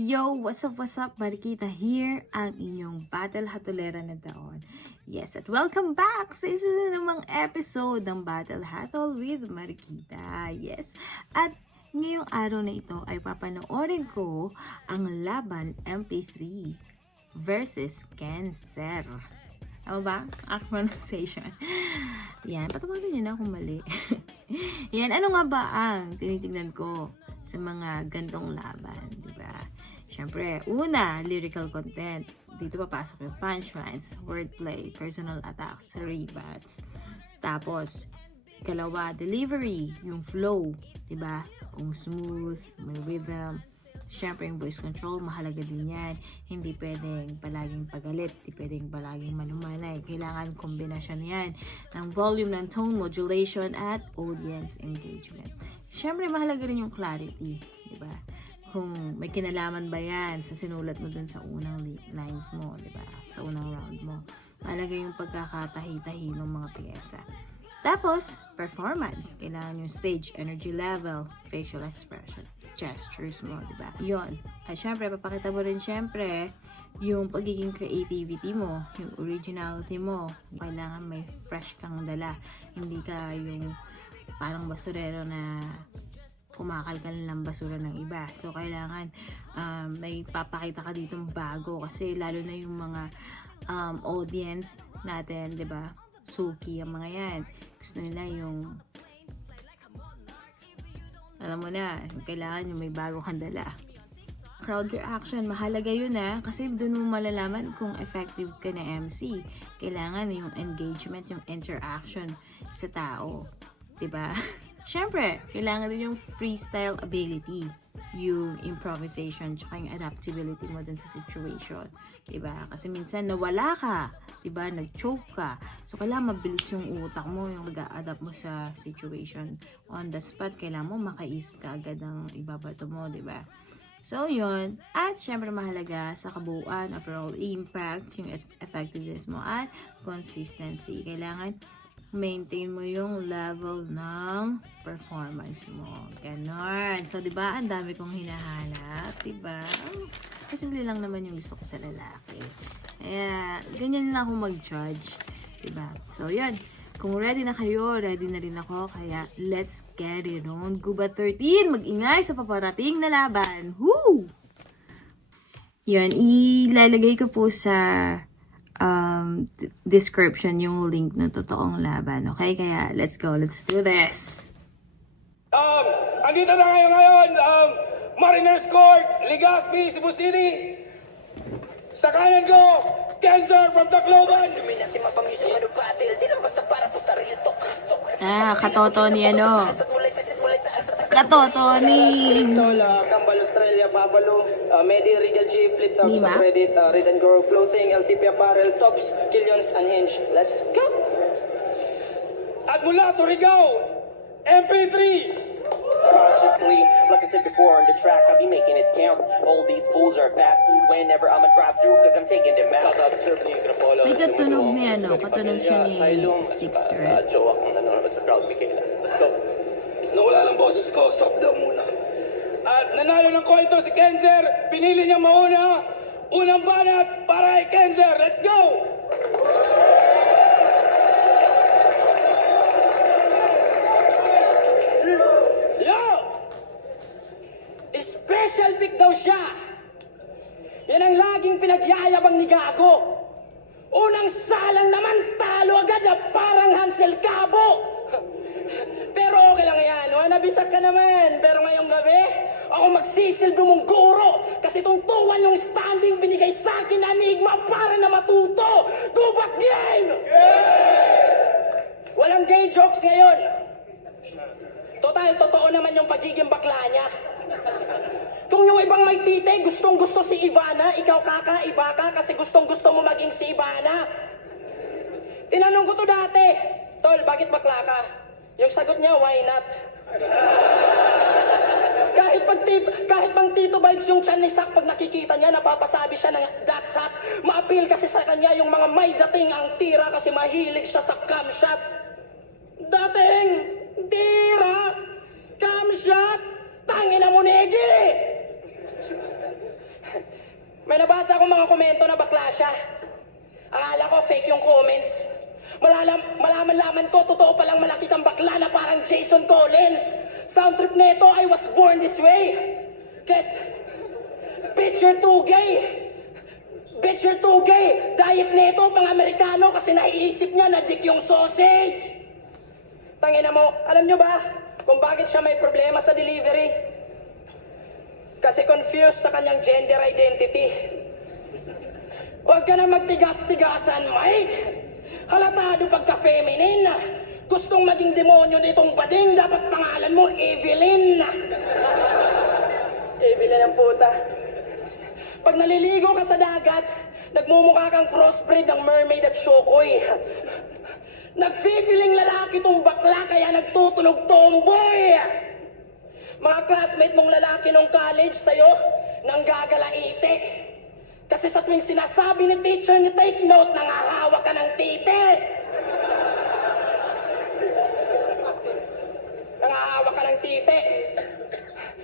Yo, what's up, Marikita here, ang inyong Battle Hatolera na taon. Yes, at welcome back sa isa na namang episode ng Battle Hatol with Marikita. Yes, at ngayong araw na ito ay papanoorin ko ang laban MP3 versus Cancer. Tama ba? Ang pronunciation. Yan, patawagan nyo na kung mali. Yan, ano nga ba ang tinitingnan ko sa mga gantong laban, di ba? Siyempre, una, lyrical content. Dito papasok yung punchlines, wordplay, personal attacks, rebats. Tapos, ikalawa, delivery, yung flow, di ba? Kung smooth, may rhythm. Siyempre, yung voice control, mahalaga din yan. Hindi pwedeng palaging pagalit, hindi pwedeng palaging malumanay. Kailangan kombinasyon yan ng volume, ng tone, modulation, at audience engagement. Siyempre, mahalaga rin yung clarity, di ba? Kung may kinalaman ba yan sa sinulat mo dun sa unang lines mo, di ba? Sa unang round mo. Mahalaga yung pagkakatahi-tahi ng mga piyesa. Tapos, performance. Kailangan yung stage, energy level, facial expression, gestures mo, di ba? Yun. At syempre, papakita mo rin syempre yung pagiging creativity mo, yung originality mo. Kailangan may fresh kang dala. Hindi ka yung parang basurero na kumakalkal ng basura ng iba. So, kailangan may papakita ka ditong bago kasi lalo na yung mga audience natin, di ba? Suki ang mga yan. Gusto nila yung alam mo na, kailangan yung may bagong handala. Crowd reaction, mahalaga yun kasi doon mo malalaman kung effective ka na MC. Kailangan yung engagement, yung interaction sa tao. Diba? Siyempre, kailangan din yung freestyle ability, yung improvisation, tsaka yung adaptability mo dun sa situation. Diba? Kasi minsan nawala ka, diba? Nag-choke ka. So, kailangan mabilis yung utak mo, yung mag-a-adapt mo sa situation. On the spot, kailangan mo makaisip ka agad ng ibabato mo, diba? So, yun. At, syempre, mahalaga sa kabuuan, overall impact, yung effectiveness mo, at consistency. Kailangan maintain mo yung level ng performance mo. Ganon. So, diba, ang dami kong hinahanap. Diba? Kasi lang naman yung gusto ko sa lalaki. Kaya, ganyan lang ako mag-judge. Diba? So, yun. Kung ready na kayo, ready na rin ako. Kaya, let's get it on. Gubat 13, mag-ingay sa paparating na laban. Woo! Yun, ilalagay ko po sa description yung link ng totoong laban. Okay? Kaya, let's go. Let's do this. Andito na ngayon, Mariners Court, Legazpi, Cebu City. Sa kanan ko, Cancer from Tacloban. Katoto ni ano? Katoto ni... Crystal, Kambal Australia, Babalo, Medi, Regal G, Flip Top, Lima? Subreddit, Red and Grow Clothing, LTP Apparel, Tops, Killions, Unhinged. Let's go! At mula Surigao, MP3. Consciously, like I said before on the track, I'll be making it count. All these fools are fast food whenever I'ma drive through, cause I'm taking them out. May katunog ni ano, katunog siya ni Sixer. Sa jowa kung nanonood sa crowd, Michaela. Let's go. Nawala ng boses ko, stop down muna. At nanalo ng kwento si Cancer, pinili niya mauna. Unang banat para kay Cancer, let's go! Yo! Special pick daw siya. Yan ang laging pinagyayabang ni Gago. Unang salang naman talo agad na parang Hansel Cabo. Pero okay lang yan, nabisag ka naman. Pero ngayong gabi, ako magsisilbi mong guro. Kasi tungtuan yung standing binigay sa akin na Enigma para na matuto. Gubat game! Walang gay jokes ngayon. Total, totoo naman yung pagiging bakla niya. Kung yung ibang may tite, gustong-gusto si Ivana, ikaw kakaiba ka kasi gustong-gusto mo maging si Ivana. Tinanong ko to dati, Tol, bakit bakla ka? Yung sagot niya, why not? kahit bang Tito Vibes yung tiyan ni Sak, pag nakikita niya, napapasabi siya ng that's hot. Ma-appeal kasi sa kanya yung mga may dating ang tira kasi mahilig siya sa cam shot. Dating tira, cam shot, tangina mo negi! May nabasa akong mga komento na bakla siya. Akala ko fake yung comments. Malaman-laman ko, totoo palang malaki kang bakla na parang Jason Collins. Sound trip neto, I was born this way. Kes, bitch, you're too gay. Bitch, you're too gay. Diet neto, pang Amerikano, kasi naiisip niya na dick yung sausage. Tangina mo, alam nyo ba kung bakit siya may problema sa delivery? Kasi confused sa kanyang gender identity. Huwag ka na magtigas-tigasan, Mike. Halatado pagka-feminine. Gustong maging demonyo nitong bading, dapat pangalan mo Evelyn. Evelyn ang puta. Pag naliligo ka sa dagat, nagmumukha kang crossbreed ng mermaid at shokoy. Nag-feeling lalaki tong bakla kaya nagtutunog tomboy. Mga classmate mong lalaki nung college sa'yo, nang gagalaite. Kasi sa tuwing sinasabi ni teacher ni take note, nangahawa ka ng tite. Nangahawa ka ng tite.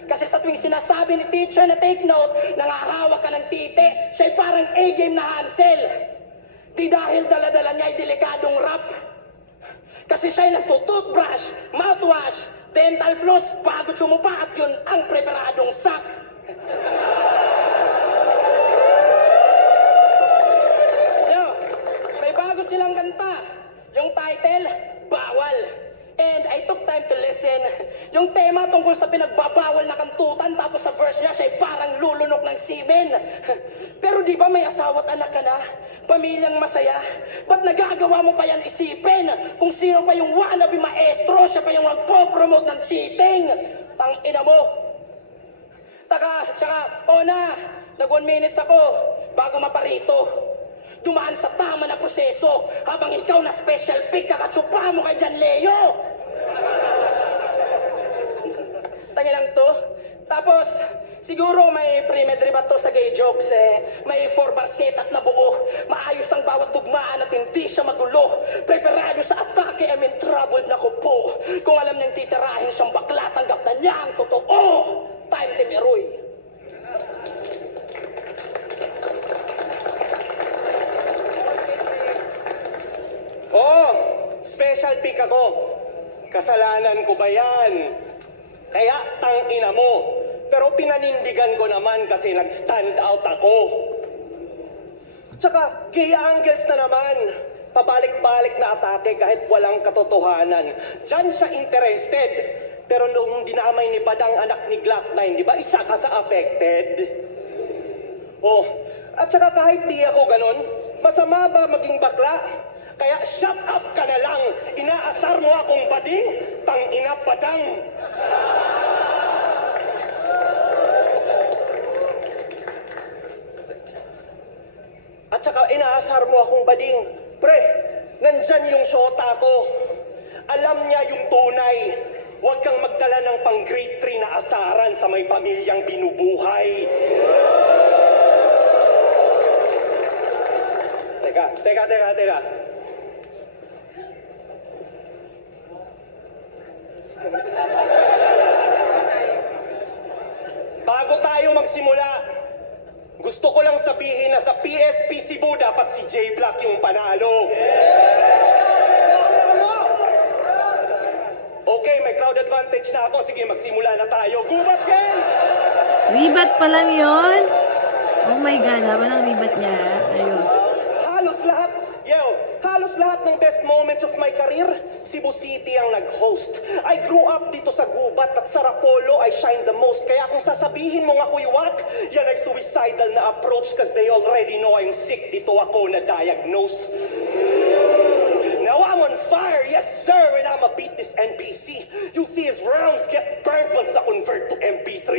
Kasi sa tuwing sinasabi ni teacher na take note, nangahawa ka ng tite, siya'y parang A-game na Hansel. Di dahil dala-dala niya ay delikadong rap. Kasi siya'y nagtutoothbrush, mouthwash, dental floss, bago sumupa at yun ang preparadong sak. Yo, may bago silang kanta. Yung title, Bawal. And I took time to listen. Yung tema tungkol sa pinagbabawal na kantutan, tapos sa verse niya, siya'y parang lulunok ng semen. Pero di ba may asawa't anak ka na? Pamilyang masaya? Ba't nagagawa mo pa yan isipin? Kung sino pa yung wannabe maestro, siya pa yung magpo-promote ng cheating. Tangina mo. Tsaka, nag 1 minutes ako bago maparito. Dumaan sa tama na proseso habang ikaw na special pick kakatsupa mo kay Jan Leo. Tanginang to. Tapos, siguro may pre-med ribat to sa gay jokes eh. May 4-bar setup na buo. Maayos ang bawat tugmaan at hindi siya magulo. Preparado sa atake, I'm in trouble na ko po. Kung alam niyang titirahin siyang bakla, tanggap na niya ang totoo. Time Timiroy. Oh, special pick ako. Kasalanan ko ba yan? Kaya tangina mo. Pero pinanindigan ko naman kasi nag-stand out ako. Tsaka, gay angles na naman. Pabalik-balik na atake kahit walang katotohanan. Diyan siya interested. Pero nung dinamay ni Badang anak ni Glock 9, di ba isa ka sa affected? Oh, at saka kahit di ako ganun, masama ba maging bakla? Kaya shut up ka na lang. Inaasar mo akong bading, tang-ina Badang. At saka inaasar mo akong bading. Pre, nandyan yung shota ko. Alam niya yung tunay. Huwag kang magdala ng pang grade 3 na asaran sa may pamilyang binubuhay. Teka. Bago tayo magsimula, gusto ko lang sabihin na sa PSP Cebu dapat si J Black yung panalo. Okay, may crowd advantage na ako. Sige, magsimula na tayo. Gubat, gang! Ribat pa lang yun? Oh my God, haba ng ribat niya. Ayos. Halos lahat ng best moments of my career, Cebu City ang nag-host. I grew up dito sa Gubat at sa Rapolo I shine the most. Kaya kung sasabihin mong ako'y wak, yan ay suicidal na approach cause they already know I'm sick. Dito ako na-diagnose. Now I'm on fire, yes sir, and I'ma beat this NPC. You'll see his rounds get burned once na convert to MP3.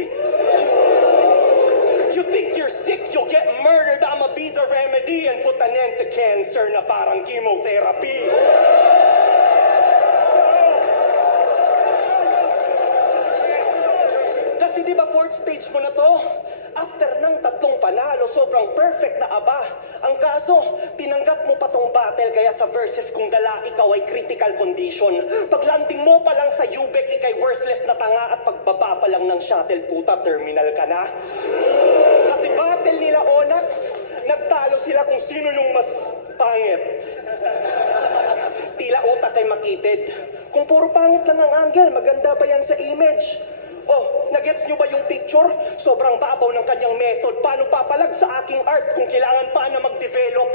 You think you're sick, you'll get murdered. I'ma be the remedy and put an end to cancer na parang chemotherapy. Kasi di ba fourth stage mo na to? After ng 3 panalo, sobrang perfect na aba. Ang kaso, tinanggap mo pa tong battle kaya sa verses kung dala, ikaw ay critical condition. Paglanding mo pa lang sa UBEC, ikay worthless na tanga at pagbaba pa lang ng shuttle, puta, terminal ka na. Kasi battle nila Onak, sino yung mas pangit? Tila utak ay makitid. Kung puro pangit lang ang angle, maganda ba yan sa image? Oh, nagets nyo ba yung picture? Sobrang babaw ng kanyang method. Paano papalag sa aking art kung kailangan pa na mag-develop?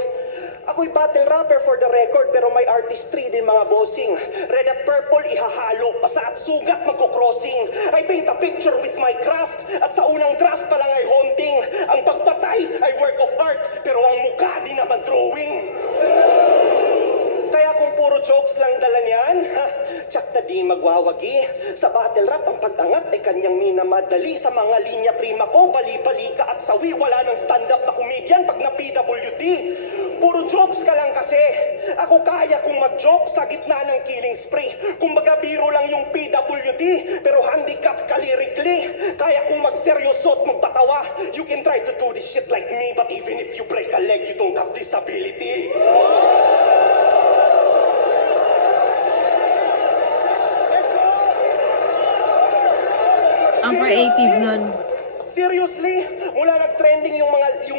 Ako'y battle rapper for the record, pero may artistry din mga bossing. Red at purple, ihahalo. Pasa at sugat, magko-crossing. I paint a picture with my craft. At sa unang draft pa lang ay haunting. Ang pagpatay ay work of art, pero ang mukha di naman drawing. Kaya kung puro jokes lang dala niyan, tsak na di magwawagi. Sa battle rap, ang pag-angat ay kanyang minamadali. Sa mga linya prima ko, bali-bali ka at sawi. Wala nang stand-up na comedian pag na PWD. Puro jokes ka lang kasi. Ako kaya kung mag-joke sa gitna ng killing spree. Kumbaga biro lang yung PWD, pero handicap ka lyrically. Kaya kung magseryoso at magpatawa, you can try to do this shit like me, but even if you break a leg, you don't have disability. Ang creative nun. Seriously? Mula nag-trending yung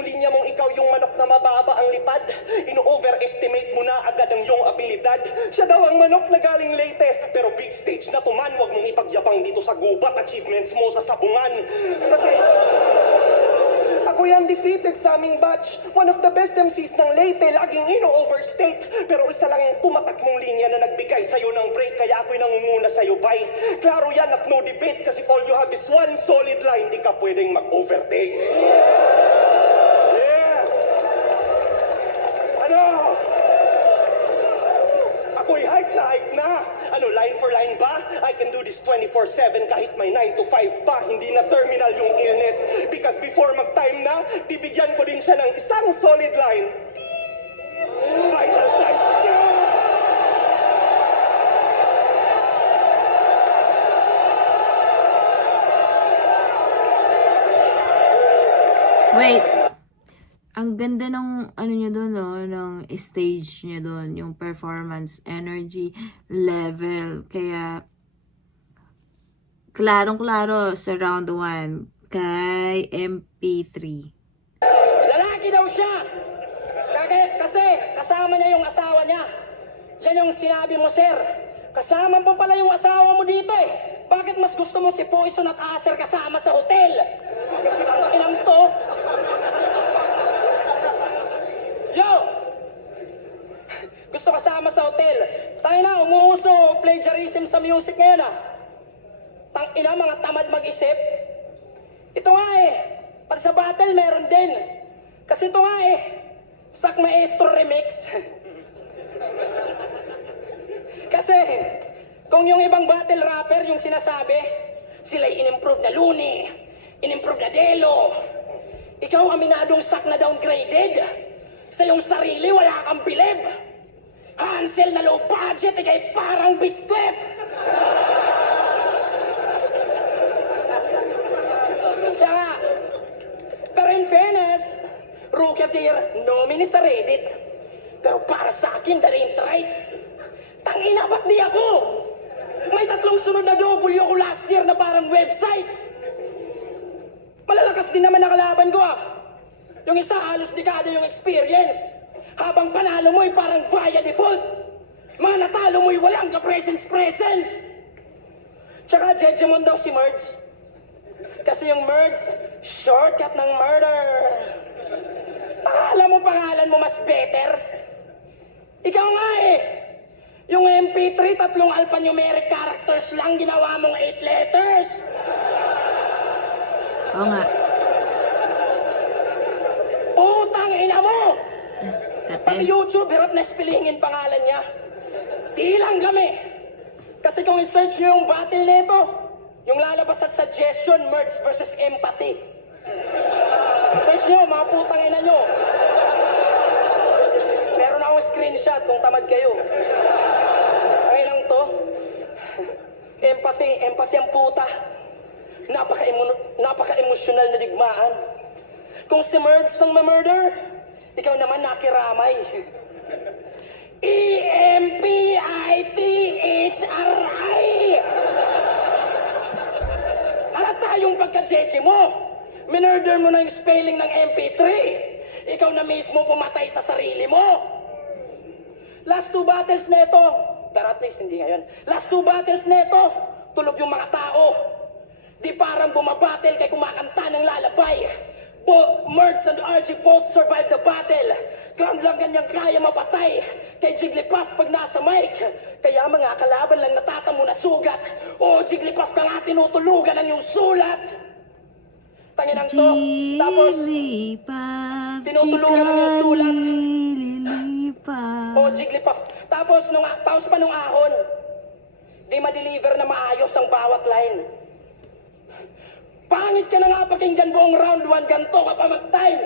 linya mong ikaw yung manok na mababa ang lipad, ino-overestimate mo na agad ang iyong abilidad. Siya daw ang manok na galing Leyte, pero big stage na tuman, wag mong ipagyabang dito sa gubat, achievements mo sa sabungan. Kasi ako yung undefeated sa aming batch. One of the best MCs ng Leyte, laging ino-overstate. Pero isa lang ang tumatak mong linya na nagbigay sa'yo ng break, kaya ako'y nangunguna sa'yo, bye. Klaro yan at no debate, kasi all you have is one solid line, di ka pwedeng mag-overtake. Yeah! Ano? Ako'y hype na. Ano, line for line ba? I can do this 24/7 kahit may 9 to 5 pa. Hindi na terminal yung illness. Because before mag-time na, bibigyan ko din siya ng isang solid line. Vital sign. Wait. Ang ganda ng ano niya doon, no, ng stage niya doon, yung performance, energy, level. Kaya klarong-klaro sa round 1 kay MP3. Lalaki daw siya. Kasi kasama niya yung asawa niya. Yan yung sinabi mo, sir. Kasama mo pala yung asawa mo dito eh. Bakit mas gusto mo si Poison at Acer kasama sa hotel? Ang inang to. Yo! Gusto kasama sa hotel. Tayo na, umuuso plagiarism sa music ngayon ah. Tangina, mga tamad mag-isip. Ito nga eh, pati sa battle meron din. Kasi ito nga eh, Sak Maestro Remix. Kasi, kung yung ibang battle rapper yung sinasabi, sila'y in-improve na Luni, in-improve na Delo. Ikaw aminadong Sak na downgraded. Sa iyong sarili, wala kang bilib. Hansel na low budget, ikay parang biskwit. Tsaka, pero in fairness, Rookie of the Year, nominee sa Reddit. Pero para sa akin, the ain't right. Tangina, ba't di ako? May 3 sunod na W ko last year na parang website. Malalakas din naman nakalaban ko ah. Yung isa, halos dekada yung experience. Habang panalo mo'y parang via default. Mga natalo mo'y walang ka-presence. Tsaka Jejemon daw si Merge. Kasi yung Merge, shortcut ng murder. Alam mo pangalan mo mas better? Ikaw nga eh. Yung MP3, 3 alphanumeric characters lang, ginawa mong 8 letters. Oo nga. Utang ina mo! Pati Katel. YouTube, hirap na spellingin pangalan niya. Di lang kami. Kasi kung i-search nyo yung battle nito, yung lalabas at suggestion, Merge versus Empathy. Search nyo, mga putang ina nyo. Meron akong screenshot kung tamad kayo. Ay lang to. Empathy ang puta. Napaka-emosyonal na digmaan. Kung si Merge nang ma-murder, ikaw naman nakiramay. EMPITHRI! Halata yung pagka-jeje mo. Minurder mo na yung spelling ng MP3. Ikaw na mismo pumatay sa sarili mo. Last 2 battles na ito, pero at least hindi ngayon. Last 2 battles na ito, tulog yung mga tao. Di parang bumabattle kay kumakanta ng lalabay. Mertz and RG both survived the battle. Crown lang kanyang kaya mapatay kay Jigglypuff pag nasa mic. Kaya mga kalaban lang natatamo na sugat. O Jigglypuff ka nga tinutulugan ng iyong sulat. Tanginang to. Tapos, Jigglypuff, tinutulugan ng iyong sulat. Jigglypuff. O Jigglypuff. Tapos, pause pa nung ahon. Di ma-deliver na maayos ang bawat line. Pangit ka na nga pakinggan buong round 1, ganto ka pa mag-time.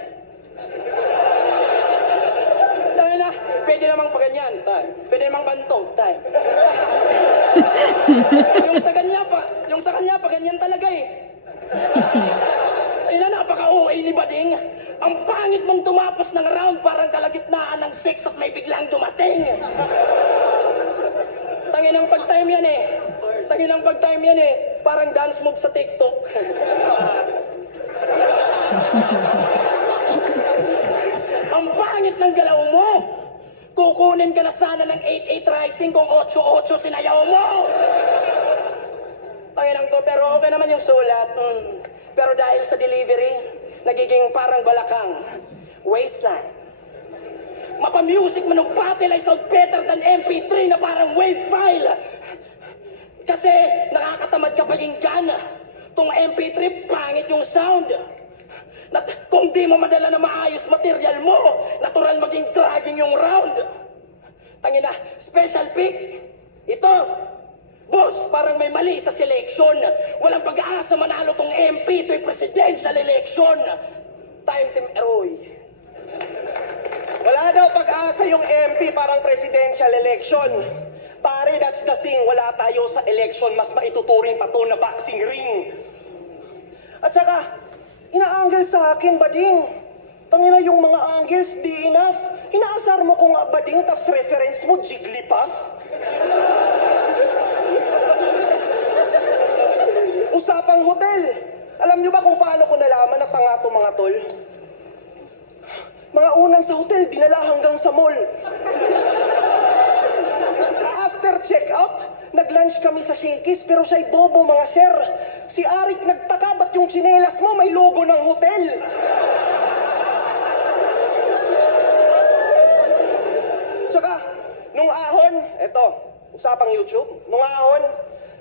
Dahil na, pwede namang paganyan, time. Pwede namang bantog, time. yung sa kanya pa, ganyan talaga eh. Ay na, napaka-OA ni Bading. Ang pangit mong tumapos ng round, parang kalagitnaan ng 6 at may biglang dumating. Tangin ang pag-time yan eh. Parang dance move sa TikTok. Ang pangit ng galaw mo. Kukunin ka na sana ng 8-8 rising kung 8-8 sinayaw mo. Tanginang to, pero okay naman yung sulat. Pero dahil sa delivery, nagiging parang balakang. Wasteland. Mapamusic mo ng battle ay sound better than MP3 na parang wave file. Kasi nakakatamad ka pakinggan. Tong MP3, pangit yung sound. Kung di mo madala na maayos material mo, natural maging dragging yung round. Tangina, special pick. Ito, boss, parang may mali sa selection. Walang pag-aasa manalo tong MP to presidential election. Time Team Eroy. Wala daw pag-asa yung MP parang presidential election. Pare, that's the thing. Wala tayo sa election. Mas maituturing pa to na boxing ring. At saka, ina-angle sa akin, Bading. Tangina yung mga angles, di enough. Inaasar mo kung Bading, tapos reference mo, Jigglypuff. Usapang hotel. Alam nyo ba kung paano ko nalaman na tanga to mga tol? Mga unan sa hotel, dinala hanggang sa mall. After check-out, nag-lunch kami sa Shakey's pero siya'y bobo mga sir. Si Arik nagtaka ba't yung tsinelas mo may logo ng hotel? Tsaka, nung ahon, eto, usapang YouTube, nung ahon,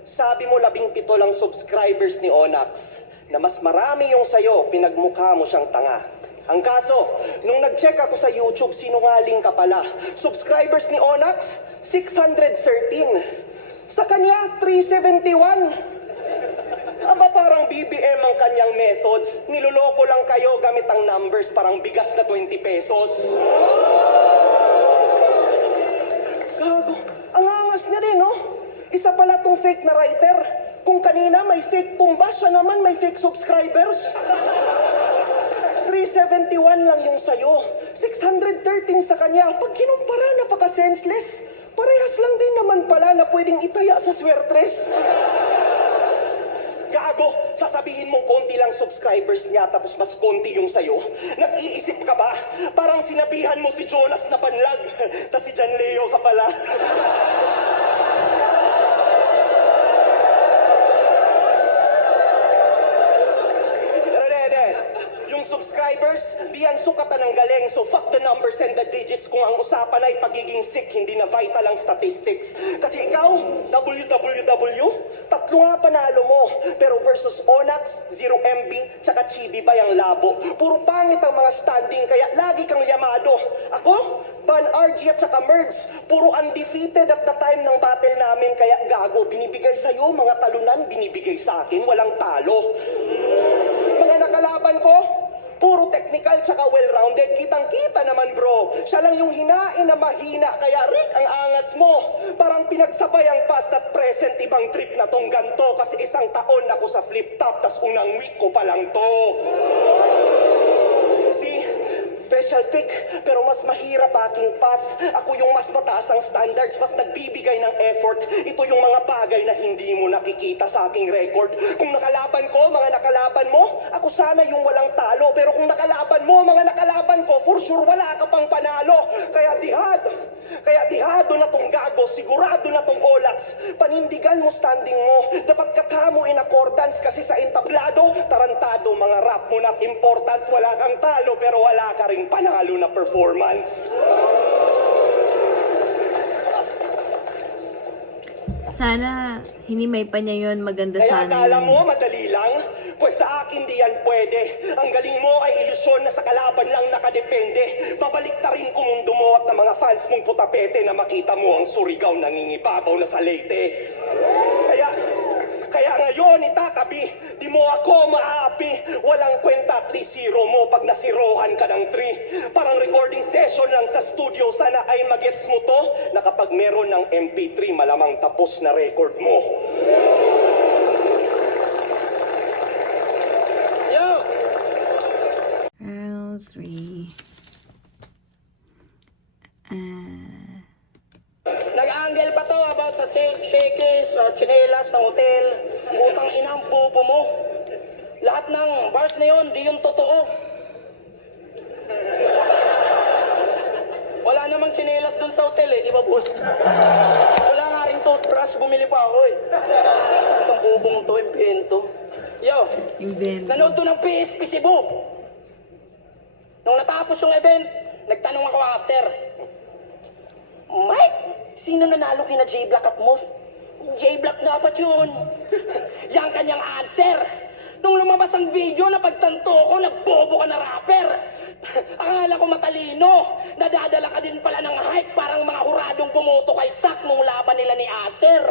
sabi mo 17 lang subscribers ni Onax na mas marami yung sayo, pinagmukha mo siyang tanga. Ang kaso, nung nag-check ako sa YouTube, sinungaling ka pala. Subscribers ni Onax, 613. Sa kanya, 371. Aba parang BBM ang kanyang methods. Niloloko lang kayo gamit ang numbers parang bigas na 20 pesos. Gago, ang angas niya din, no? Isa pala tong fake na writer. Kung kanina may fake tumba, siya naman may fake subscribers. 371 lang yung sayo. 613 sa kanya. Pag kinumpara, napaka-senseless. Parehas lang din naman pala na pwedeng itaya sa swertres. Gago, sasabihin mong konti lang subscribers niya tapos mas konti yung sayo? Nag-iisip ka ba? Parang sinabihan mo si Jonas na panlag, tas si John Leo ka pala. Subscribers, di yan sukatan ng galing. So fuck the numbers and the digits kung ang usapan ay pagiging sick, hindi na vital ang statistics. Kasi ikaw, WWW, tatlo nga panalo mo. Pero versus Onax, 0 MB, tsaka Chibi ba yung labo? Puro pangit ang mga standing, kaya lagi kang yamado. Ako, Ban RG at saka Mergs, puro undefeated at the time ng battle namin, kaya gago, binibigay sa'yo, mga talunan, binibigay sa akin, walang talo. Mga nakalaban ko, puro technical tsaka well-rounded. Kitang-kita naman bro. Siya lang yung hinain na mahina. Kaya Rick, ang angas mo. Parang pinagsabay ang past at present. Ibang trip na tong ganto. Kasi isang taon ako sa flip-top. Tas unang week ko pa lang to. See? special pick, pero mas mahirap aking path. Ako yung mas mataas ang standards, mas nagbibigay ng effort. Ito yung mga bagay na hindi mo nakikita sa aking record. Kung nakalaban ko, mga nakalaban mo, ako sana yung walang talo. Pero kung nakalaban mo, mga nakalaban ko, for sure wala ka pang panalo. Kaya dihado na tong gago, sigurado na tong olats. Panindigan mo standing mo, dapat katamo in accordance kasi sa entablado, tarantado mga rap mo not important, wala kang talo pero wala ka ring panalo na performance. Sana hinimay pa niya yun. Maganda Kaya sana akala yun. mo madali lang? Pues sa akin di yan pwede. Ang galing mo ay ilusyon na sa kalaban lang nakadepende. Babalik ta rin kung mundo mo at ng mga fans mong putapete na makita mo ang Surigao nangingibabaw na sa Leyte. Kaya ngayon itatabi, di mo ako maaapi. Walang kwenta 3-0 mo pag nasirohan ka ng 3. Parang recording session lang sa studio, sana ay magets mo to na kapag meron ng MP3 malamang tapos na record mo. Yo! Round 3. Nag-angle pa to about sa shakes o chinelas ng hotel. Utang ina ang bobo mo. Lahat ng bars na yun, di yung totoo. Wala namang chinelas dun sa hotel eh, di ba boss? Wala nga rin toothbrush, bumili pa ako eh. Itong bobong to, impento. Yo, Invent. nanood to ng PSP Cebu. Nung natapos yung event, nagtanong ako after. Mike, sino nanalo kina J-Black at mo? J-Black dapat yun. Yang kanyang answer. Nung lumabas ang video, napagtanto ko, nagbobo ka na rapper. Akala ko matalino. Nadadala ka din pala ng hype, parang mga huradong pumoto kay Sak nung laban nila ni Acer.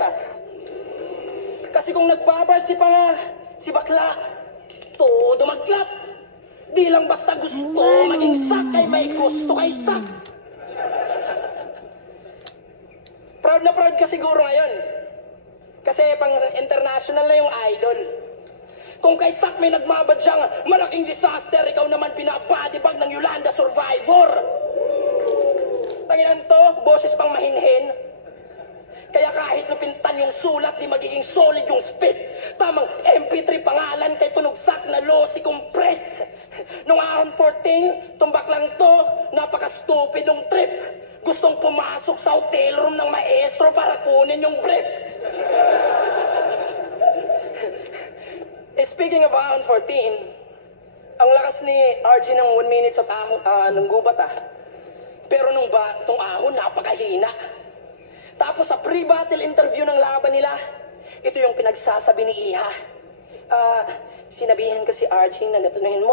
Kasi kung nagbabar si bakla, todo magklap. Di lang basta gusto maging Sak kay may gusto kay Sak. Proud na proud ka siguro ngayon. Kasi pang international na yung idol. Kung kay Sak may nagmabad siyang malaking disaster, ikaw naman pinabadibag ng Yolanda Survivor. Tanginan to, boses pang mahinhin. Kaya kahit napintan yung sulat, di magiging solid yung spit. Tamang MP3 pangalan kay tunog Sak na lossy compressed. Nung ahon 14, tumbak lang to, napaka-stupid ng trip. Gustong pumasok sa hotel room ng maestro para kunin yung brief. Speaking of ahon 14, ang lakas ni RG ng 1 minute sa ng gubat Pero nung tong ahon, napakahina. Tapos sa pre-battle interview ng laban nila, ito yung pinagsasabi ni Iha. Sinabihan ko si RG na ganunin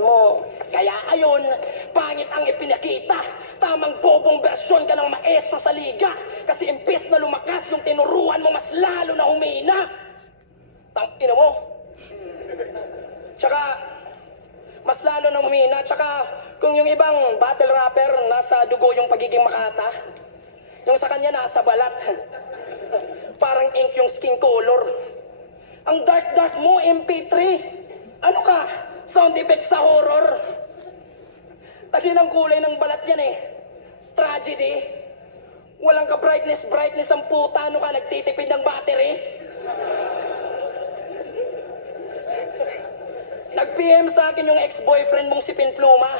mo. Kaya ayon, pangit ang ipinakita. Tamang bobong bersyon ka ng maestro sa liga. Kasi imbes na lumakas yung tinuruan mo, mas lalo na humina. Tangina mo. Tsaka, mas lalo na humina. Tsaka, kung yung ibang battle rapper, nasa dugo yung pagiging makata. Yung sa kanya, nasa balat. Parang ink yung skin color. Ang dark mo, MP3. Ano ka? Sound effect sa horror. Tagi ng kulay ng balat yan eh. Tragedy. Walang ka brightness ang puta. Ano ka, nagtitipid ng battery? Nag-PM sa akin yung ex-boyfriend mong si Pinpluma.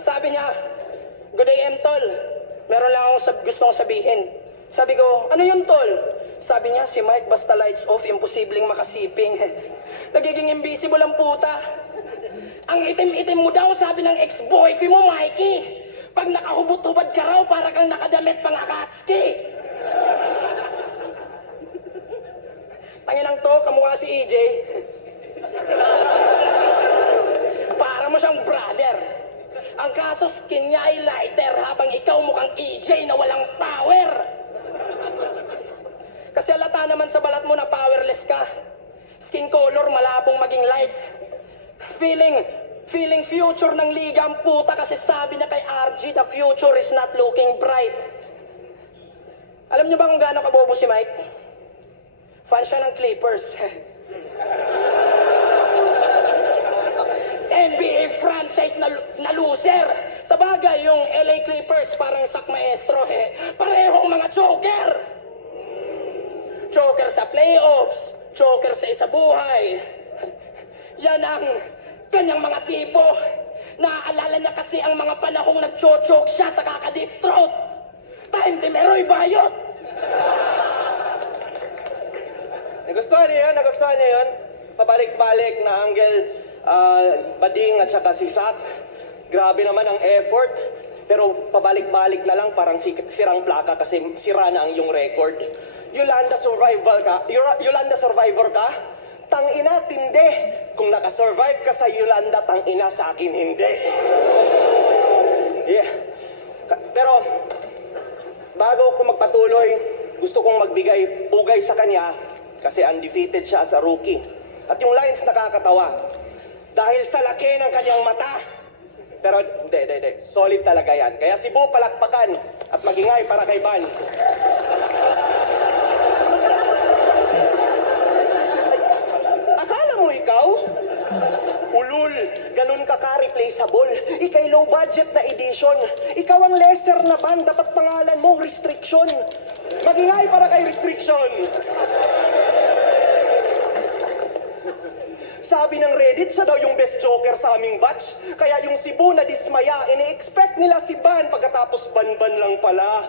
Sabi niya, "Good day, Tol. Meron lang akong gustong sabihin." Sabi ko, "Ano yun, Tol?" Sabi niya, "Si Mike basta lights off, imposibleng makasiping." Nagiging invisible ang puta. Ang itim-itim mo daw, sabi ng ex-boyfriend mo, Mikey. Pag nakahubot-hubad ka raw, para kang nakadamit pang Akatsuki. Tanginang to, kamukha si EJ. Para mo siyang brother. Ang kaso, skin niya ay lighter, habang ikaw mukhang EJ na walang power. Kasi halata naman sa balat mo na powerless ka. Skin color, malabong maging light. Feeling future ng liga ang puta kasi sabi niya kay RG, the future is not looking bright. Alam niyo ba kung gaano kabobo si Mike? Fan siya ng Clippers. NBA franchise. franchise na loser. Sa bagay, yung LA Clippers parang sak maestro parehong mga joker. Joker sa playoffs, joker sa isabuhay. Yan ang kanyang mga tipo. Naaalala niya kasi ang mga panahong nag-choke siya sa kaka-deep throat. Time de Meroy Bayot. Nagustuhan niyo yun? Pabalik-balik na Angel, Bading at saka si Sak. Grabe naman ang effort. Pero pabalik-balik na lang parang sirang plaka kasi sira na ang iyong record. Yolanda Survivor ka? Tangina, tindi. Kung nakasurvive ka sa Yolanda, tangina sa akin, hindi. Yeah. Pero, bago ko magpatuloy, gusto kong magbigay pugay sa kanya kasi undefeated siya sa rookie. At yung lines nakakatawa. Dahil sa laki ng kanyang mata. Pero, hindi. Solid talaga yan. Kaya si Bu, palakpakan at magingay para kay Ban. Akala mo ikaw? Ulul, ganun ka ka-replaceable. Ika'y low budget na edition. Ikaw ang lesser na ban, dapat pangalan mo, restriction. Magingay para kay restriction. Sabi ng Reddit, siya daw yung best joker sa aming batch. Kaya yung si Bu na dismaya, ini-expect nila si Ban pagkatapos ban-ban lang pala.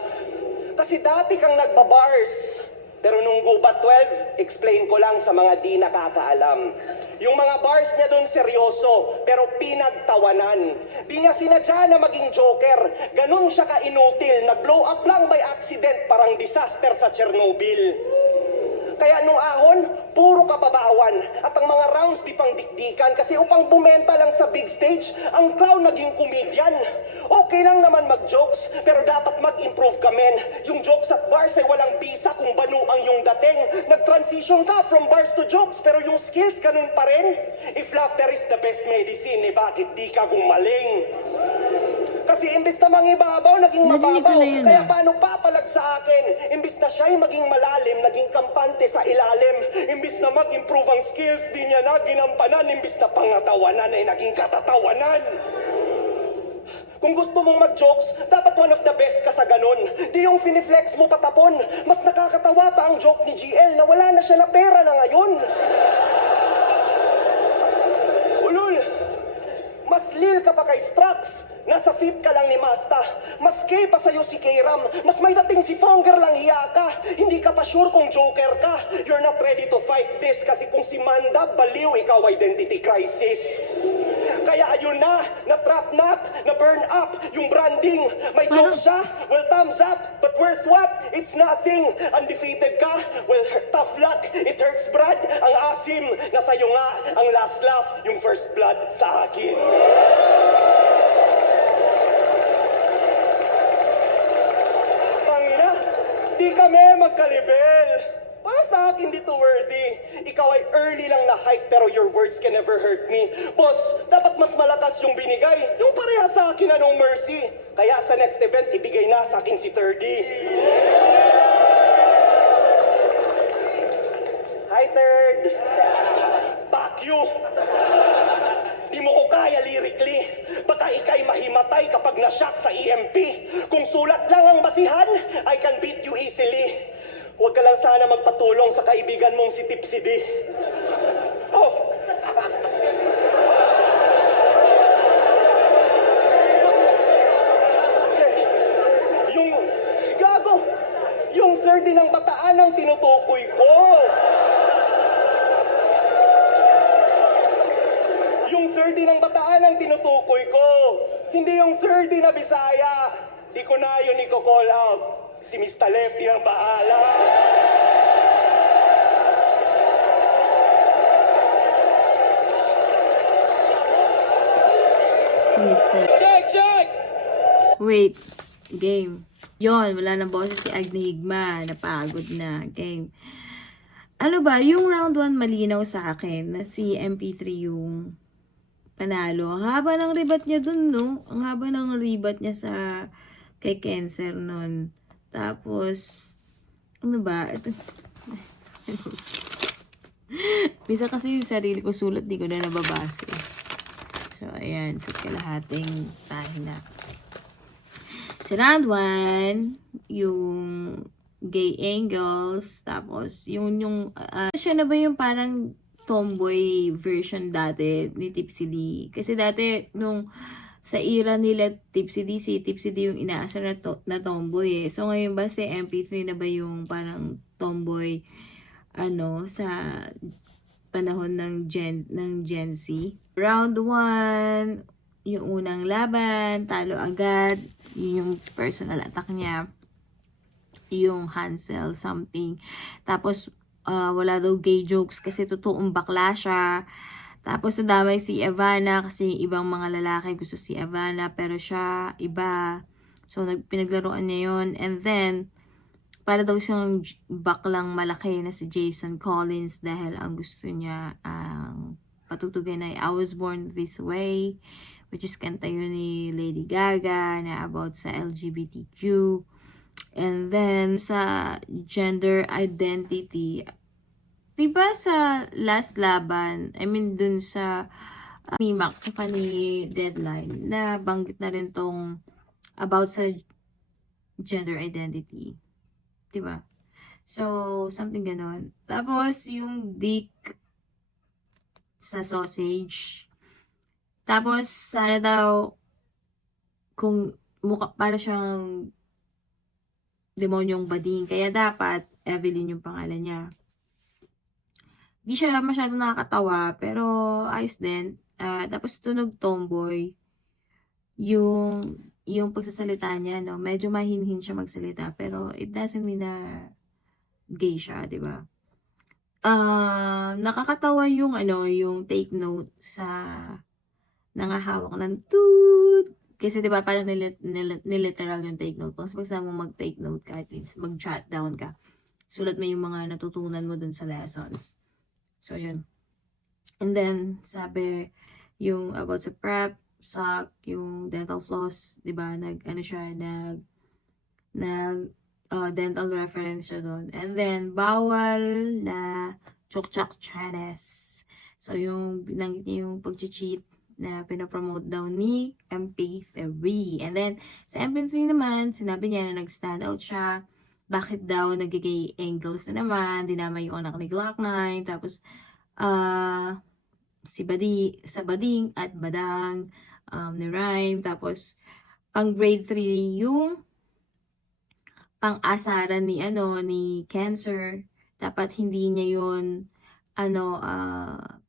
Kasi dati kang nagbabars. Pero nung gubat 12, explain ko lang sa mga di nakakaalam. Yung mga bars niya doon seryoso, pero pinagtawanan. Di niya sinadya na maging joker. Ganun siya ka-inutil. Nag-blow up lang by accident, parang disaster sa Chernobyl. Kaya nung ahon, puro kababawan. At ang mga rounds di pang dikdikan kasi upang bumenta lang sa big stage, ang clown naging comedian. Okay lang naman mag-jokes, pero dapat mag-improve ka, men. Yung jokes at bars ay walang bisa kung banu ang yung dating. Nag-transition ka from bars to jokes, pero yung skills ganun pa rin. If laughter is the best medicine, bakit di ka gumaling? Kasi imbis na mangibabaw, naging Narinig ko mababaw. na yun, Kaya ah. paano papalag sa akin? Imbis na siya'y maging malalim, naging kampante sa ilalim. Imbis na mag-improve ang skills, di niya na ginampanan. Imbis na pangatawanan ay naging katatawanan. Kung gusto mong mag-jokes, dapat one of the best ka sa ganun. Di yung finiflex mo patapon. Mas nakakatawa pa ang joke ni GL na wala na siya na pera na ngayon. Ulul, mas lil ka pa kay Strax. Nasa fit ka lang ni Masta. Mas gay pa sa'yo si K-Ram. Mas may dating si Fonger lang hiya ka. Hindi ka pa sure kung joker ka. You're not ready to fight this. Kasi kung si Manda, baliw, ikaw identity crisis. Kaya ayun na trap knot, na burn up yung branding. May joke siya, well thumbs up. But worth what? It's nothing. Undefeated ka? Well, tough luck. It hurts, Brad. Ang asim, nasa'yo nga ang last laugh, yung first blood sa akin. Di kami magkalibel. Para sa akin dito worthy. Ikaw ay early lang na hype pero your words can never hurt me. Boss, dapat mas malakas yung binigay. Yung pareha sa akin na no mercy. Kaya sa next event, ibigay na sa akin si 30. Hi, third. Back you. Di mo ko kaya lyrically. Baka ikay mahimatay kapag na-shock sa EMP. Kung sulat lang ang basihan, I can beat you easily. Huwag ka lang sana magpatulong sa kaibigan mong si Tipsy D. Oh! Yung... Gago! Yung 30 ng bataan ang tinutukoy ko. Yung 30 ng bataan ang tinutukoy ko. Hindi yung 30 na Bisaya. Di ko na yun i-call out. Si Mr. Lefty ang bahala. Check! Wait. Game. Yon, wala na boses si Agni Higma. Napagod na. Game. Ano ba, yung round 1 malinaw sa akin na si MP3 yung panalo. Ang haba ng ribat niya dun, no? Ang haba ng ribat niya sa kay Cancer nun. Tapos, ano ba? Ito. Bisa kasi yung sarili ko sulat, di ko na nababasa. So, So, ayan. So, kalahating tayo na. Sa round 1, yung gay angles. Tapos, siya na ba yung parang tomboy version dati ni Tipsy D? Kasi dati, sa era nila Tipsy D, si Tipsy D yung inaasar na tomboy eh. So, ngayon ba si MP3 na ba yung parang tomboy, sa panahon ng Gen Z? Round 1, yung unang laban, talo agad. Yun yung personal attack niya. Yung Hansel something. Tapos, wala daw gay jokes kasi totoong bakla siya. Tapos, nadamay si Ivana kasi ibang mga lalaki gusto si Ivana pero siya, iba. So, pinaglaruan niya yun. And then, para daw siyang baklang malaki na si Jason Collins dahil ang gusto niya ang patutugin ay I Was Born This Way, which is kanta yun ni Lady Gaga na about sa LGBTQ. And then, sa gender identity, diba sa last laban, dun sa Mimak, pa ni Deadline, na banggit na rin tong about sa gender identity. Diba? So, something ganon. Tapos, yung dick sa sausage. Tapos, sana daw, kung para siyang demonyong bading. Kaya dapat, Evelyn yung pangalan niya. Di siya masyadong nakakatawa, pero ayos din. Tapos, tunog tomboy. Yung pagsasalita niya, no? Medyo mahinhin siya magsalita, pero it doesn't mean na gay siya, di ba? Nakakatawa yung take note sa nangahawak ng toot. Kasi diba parang niliteral yung take note. Pag mo mag-take note ka, at least mag-jot down ka. Sulat mo yung mga natutunan mo dun sa lessons. So, yun. And then, sabi, yung about sa prep, sock, yung dental floss, diba, dental reference siya doon. And then, bawal na chok-chok chanes. So, yung binanggit niya yung pag-cheat na pinapromote daw ni MP3. And then, sa MP3 naman, sinabi niya na nag-stand out siya. Bakit daw nagigay angles na naman, dinamay yung anak ni Glock 9, tapos, sa Bading at Badang, ni Rhyme, tapos, pang grade 3 yung pang-asaran ni Cancer. Dapat hindi niya yun,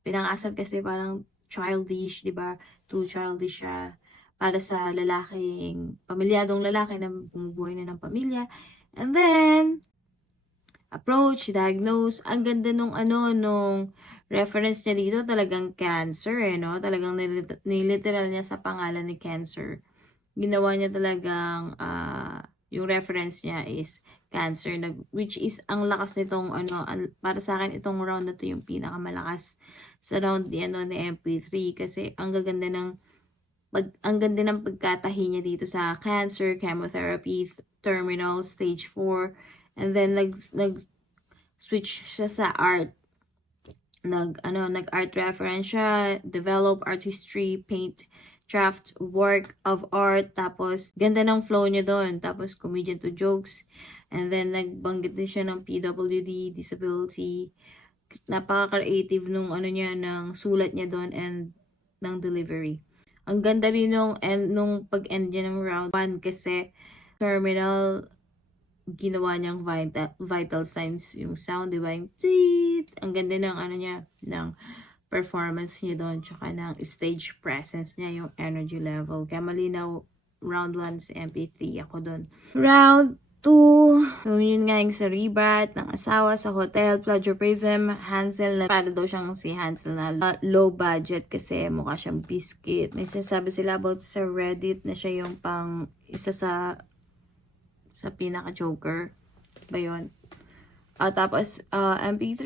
pinang-asar kasi parang childish, di ba? Too childish siya para sa pamilyadong lalaki na bumubuhay na ng pamilya. And then, approach, diagnose. Ang ganda nung reference niya dito, talagang Cancer, no? Talagang niliteral niya sa pangalan ni Cancer. Ginawa niya talagang, yung reference niya is Cancer, which is ang lakas nitong para sa akin itong round na to yung pinakamalakas sa round ni MP3 kasi ang ganda ng pagkatahi niya dito sa Cancer, chemotherapy, terminal, stage 4, and then nag-switch siya sa art. Nag-art reference siya, develop artistry, paint, craft, work of art, tapos ganda ng flow niya doon, tapos comedian to jokes, and then nagbanggit din siya ng PWD, disability, napaka-creative nung ng sulat niya doon and ng delivery. Ang ganda rin nung pag-end niya ng round 1 kasi terminal, ginawa niyang vital signs yung sound, diba? Yung teet! Ang ganda ng ng performance niya doon, tsaka ng stage presence niya, yung energy level. Kaya malinaw, round 1 si MP3, ako doon. Round 2, so yun nga yung sa rebat ng asawa sa hotel, plagiarism, Hansel, na para daw siyang si Hansel na low budget kasi mukha siyang biscuit. May sinasabi sila about sa Reddit na siya yung isa sa pinaka-joker. Ba yun? Tapos, MP3,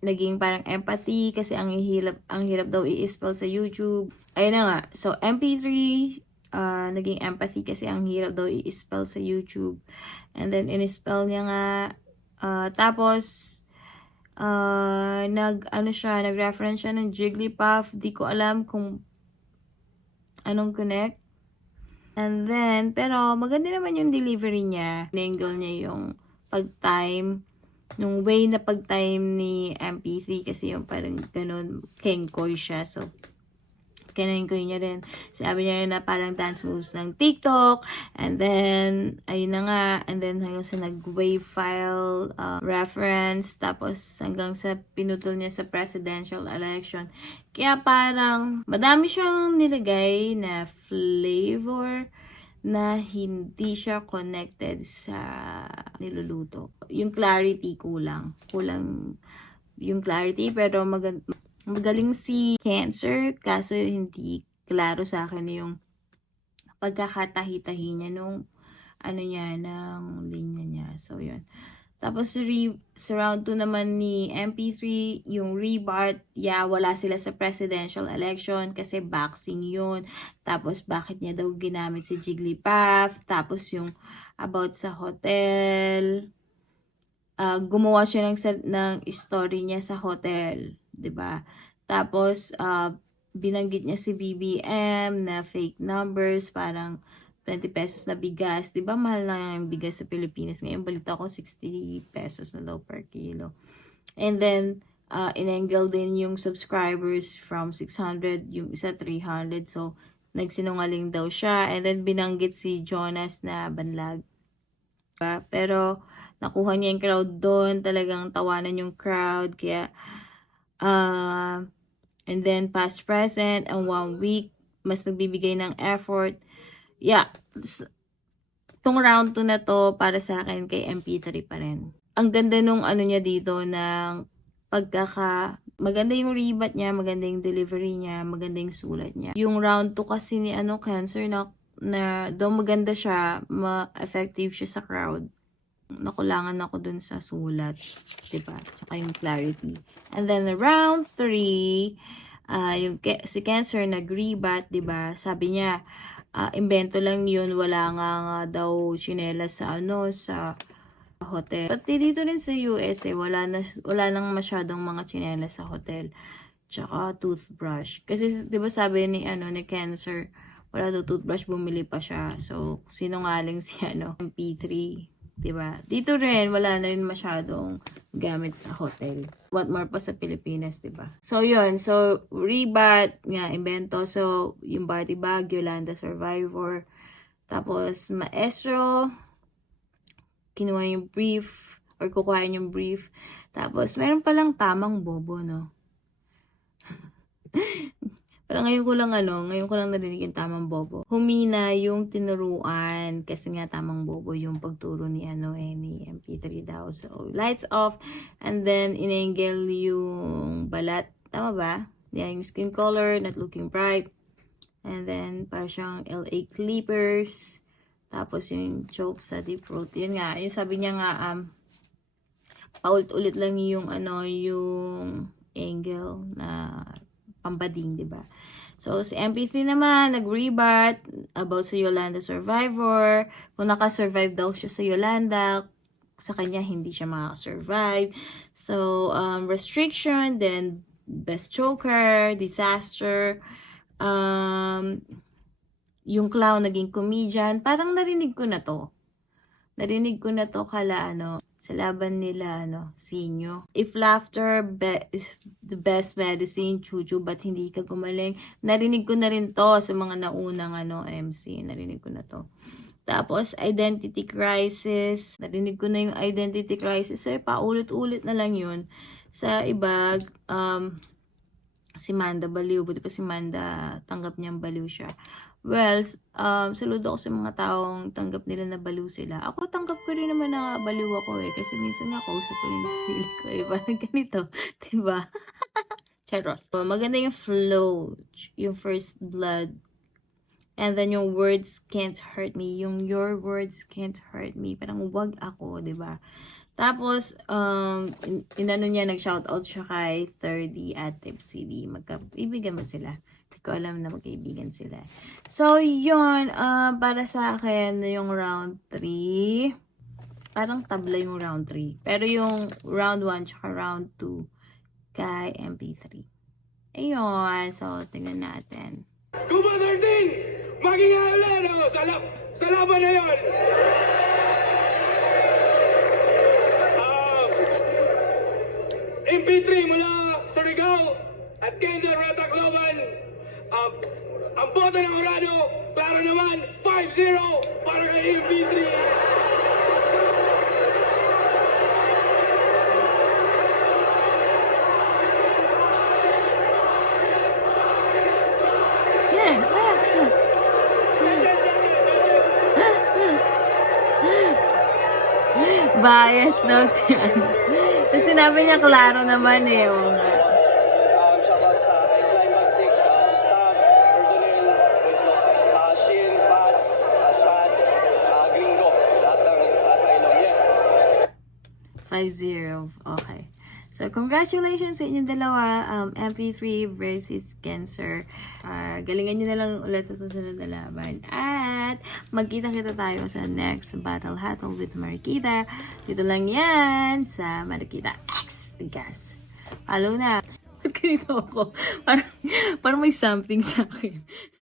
naging parang empathy kasi ang hirap daw i-spell sa YouTube. Ayun na nga. So, MP3, naging empathy kasi ang hirap daw i-spell sa YouTube. And then, in-spell niya nga. Tapos, nag-reference siya ng Jigglypuff. Di ko alam kung anong connect. And then, pero maganda naman yung delivery niya. Nangle niya yung pag-time, yung way na pag-time ni MP3 kasi yung parang ganun, kengkoy siya. So, kinengkoy niya rin. Sabi niya rin na parang dance moves ng TikTok. And then, ayun na nga. And then, hanggang sa nag-wave file reference. Tapos, hanggang sa pinutol niya sa presidential election. Kaya parang, madami siyang nilagay na flavor na hindi siya connected sa niluluto. Yung clarity kulang. Kulang yung clarity, pero magaling si Cancer, kaso hindi klaro sa akin yung pagkakatahi-tahi niya nung ano niya, ng linya niya. So, yun. Tapos, sa round 2 naman ni MP3, yung rebut, wala sila sa presidential election kasi boxing yun. Tapos, bakit niya daw ginamit si Jigglypuff. Tapos, yung about sa hotel, gumawa siya ng story niya sa hotel. 'Di ba? Tapos, binanggit niya si BBM na fake numbers, parang 20 pesos na bigas. 'Di ba mahal na yung bigas sa Pilipinas ngayon? Balita ko 60 pesos na daw per kilo. And then, inangle din yung subscribers from 600, yung isa 300. So, nagsinungaling daw siya. And then, binanggit si Jonas na banlag. Diba? Pero, nakuha niya yung crowd doon. Talagang tawanan yung crowd. Kaya, and then past present and 1 week mas nagbibigay ng effort. Tong round 2 na to para sa akin kay MP3 pa rin. Ang ganda nung ano niya dito ng maganda yung rebut niya, maganda yung delivery niya, maganda yung sulat niya. Yung round 2 kasi ni Cancer na daw maganda siya, effective siya sa crowd. Nakulangan ako dun sa sulat, diba? Tsaka yung clarity. And then, the round 3, si Cancer nag-rebut, diba? Sabi niya, invento lang yun, wala nga daw tsinelas sa hotel. Pati dito rin sa USA, wala nang masyadong mga tsinelas sa hotel. Tsaka toothbrush. Kasi, diba sabi ni Cancer, wala daw toothbrush, bumili pa siya. So, sinungaling si MP3. Diba? Dito rin, wala na rin masyadong gamit sa hotel. What more pa sa Pilipinas, diba? So, yun. So, rebut, invento. So, yung body bag, Yolanda Survivor. Tapos, Maestro, kinuha yung brief, or kukuhain yung brief. Tapos, meron palang tamang bobo, no? Pero ngayon ko lang narinig yung tamang bobo. Humina yung tinuruan kasi nga tamang bobo yung pagturo ni ni MP3 daw. So, lights off. And then, inangle yung balat. Tama ba? Yung skin color, not looking bright. And then, parang siyang LA Clippers. Tapos, yung choke sa deep throat. Yun nga, yung sabi niya nga, paulit-ulit lang yung yung angle na pambading, diba? So, si MP3 naman, nag-rebut about sa Yolanda Survivor. Kung naka-survive daw siya sa Yolanda, sa kanya hindi siya makaka-survive. So, restriction, then best choker, disaster, yung clown naging comedian. Parang narinig ko na to. Kala sa laban nila, Sinyo. If laughter is the best medicine, Chuchu, ba't hindi ka gumaling? Narinig ko na rin to sa mga naunang MC. Narinig ko na to. Tapos, identity crisis. Narinig ko na yung identity crisis. So, paulit-ulit na lang yun. Sa iba, si Manda baliw. Buti pa si Manda, tanggap niyang baliw siya. Well, saludo ako sa mga taong tanggap nila na baliw sila. Ako, tanggap ko rin naman na baliw ako kasi minsan nga kausap ko rin sa sarili ko parang ganito, diba? Charos. So, maganda yung flow, yung first blood. And then yung words can't hurt me, yung your words can't hurt me. Parang wag ako, diba? Tapos, inano niya, nag-shoutout siya kay 30 at Tipsy D. Magkaibigan mo sila? Hindi ko alam na magkaibigan sila. So, yun. Para sa akin, yung round 3. Parang tabla yung round 3. Pero yung round 1 tsaka round 2 kay MP3. Ayun. So, tingnan natin. Commander Din! Lagi nga ulit, sa laban na yun. MP3 mula Surigao at Kenza Red Tacloban. Ang boto ng Orado, klaro naman, 5-0 para kay MP3. Bias daw siya. Kasi sinabi niya, klaro naman eh. Oo nga. Shoutout sa Climax, Gustav, Ordonel, Shin, Pats, Chad, Gringo. Lahat ng sasailong niya. 5-0. Okay. So, congratulations sa inyong dalawa. MP3 versus Cancer. Galingan nyo na lang ulit sa susunod na laban. At, magkita-kita tayo sa next Battle Hattle with Marikita. Dito lang yan sa Marikita X Tigas. Follow na. Ba't ganito ako? Parang may something sa akin.